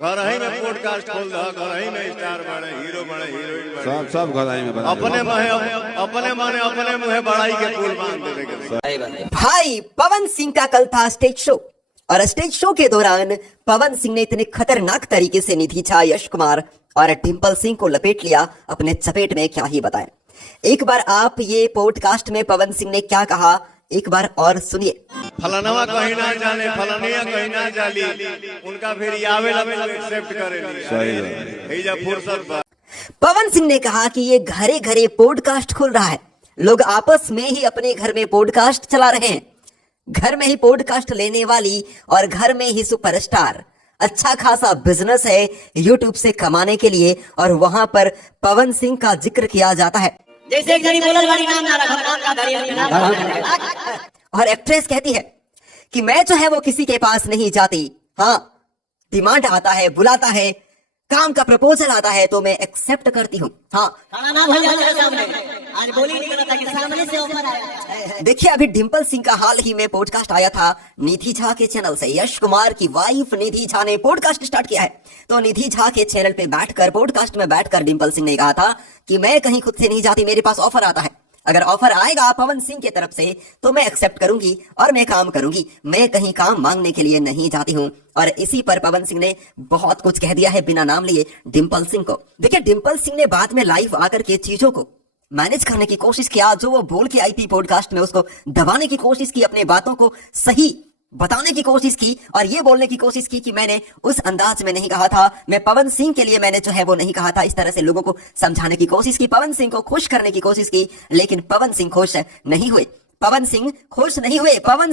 घर ही में पॉडकास्ट खोल दो, घर ही में स्टार बने, हीरो बने, हीरोइन बने, सब घर ही में बना अपने मुँह बड़ाई के पुल बांध देंगे। भाई पवन सिंह का कल था स्टेज शो और स्टेज शो के दौरान पवन सिंह ने इतने खतरनाक तरीके से निधि झा, यश कुमार और डिंपल सिंह को लपेट लिया अपने चपेट में। क्या ही बताएं। एक बार आप ये पॉडकास्ट में पवन सिंह ने क्या कहा एक बार और सुनिए। फलानवा कहीं ना जाने, फलानिया कहीं ना जाली, उनका फिर आवेला में एक्सेप्ट करेली। सही है। ही जब फुर्सत पर पवन सिंह ने कहा कि ये घरे घरे पॉडकास्ट खुल रहा है, लोग आपस में ही अपने घर में पॉडकास्ट चला रहे हैं। घर में ही पॉडकास्ट लेने वाली और घर में ही सुपरस्टार, अच्छा खासा बिजनेस है यूट्यूब से कमाने के लिए, और वहां पर पवन सिंह का जिक्र किया जाता है। जैसे एक जनी बोलल वाली नाम ना रखो, नाम का धरिया नाम। और एक्ट्रेस कहती है कि मैं जो है वो किसी के पास नहीं जाती, हाँ डिमांड आता है, बुलाता है, काम का प्रपोजल आता है तो मैं एक्सेप्ट करती हूँ। हाँ खाना ना भैया मेरे सामने आज बोली नहीं करता कि सामने से ऑफर आया। देखिए अभी डिंपल सिंह का हाल ही में पॉडकास्ट आया था निधि झा के चैनल से। यश कुमार की वाइफ निधि झा ने पॉडकास्ट स्टार्ट किया है, तो निधि झा के चैनल पे बैठकर, पॉडकास्ट में बैठकर डिंपल सिंह ने कहा था कि मैं कहीं खुद से नहीं जाती, मेरे पास ऑफर आता है, अगर ऑफर आएगा पवन सिंह की तरफ से तो मैं एक्सेप्ट करूंगी और मैं काम करूंगी, मैं कहीं काम मांगने के लिए नहीं जाती हूं। और इसी पर पवन सिंह ने बहुत कुछ कह दिया है बिना नाम लिए डिंपल सिंह को। देखिए डिंपल सिंह ने बाद में लाइव आकर के चीजों को मैनेज करने की कोशिश किया, जो वो बोल के आई थी पॉडकास्ट में उसको दबाने की कोशिश की, अपने बातों को सही बताने की कोशिश की और ये बोलने की कोशिश की कि मैंने उस अंदाज में नहीं कहा था, मैं पवन सिंह के लिए मैंने जो है वो नहीं कहा था। इस तरह से लोगों को समझाने की कोशिश की, पवन सिंह को खुश करने की कोशिश की, लेकिन पवन सिंह खुश नहीं हुए। पवन सिंह खुश नहीं हुए। पवन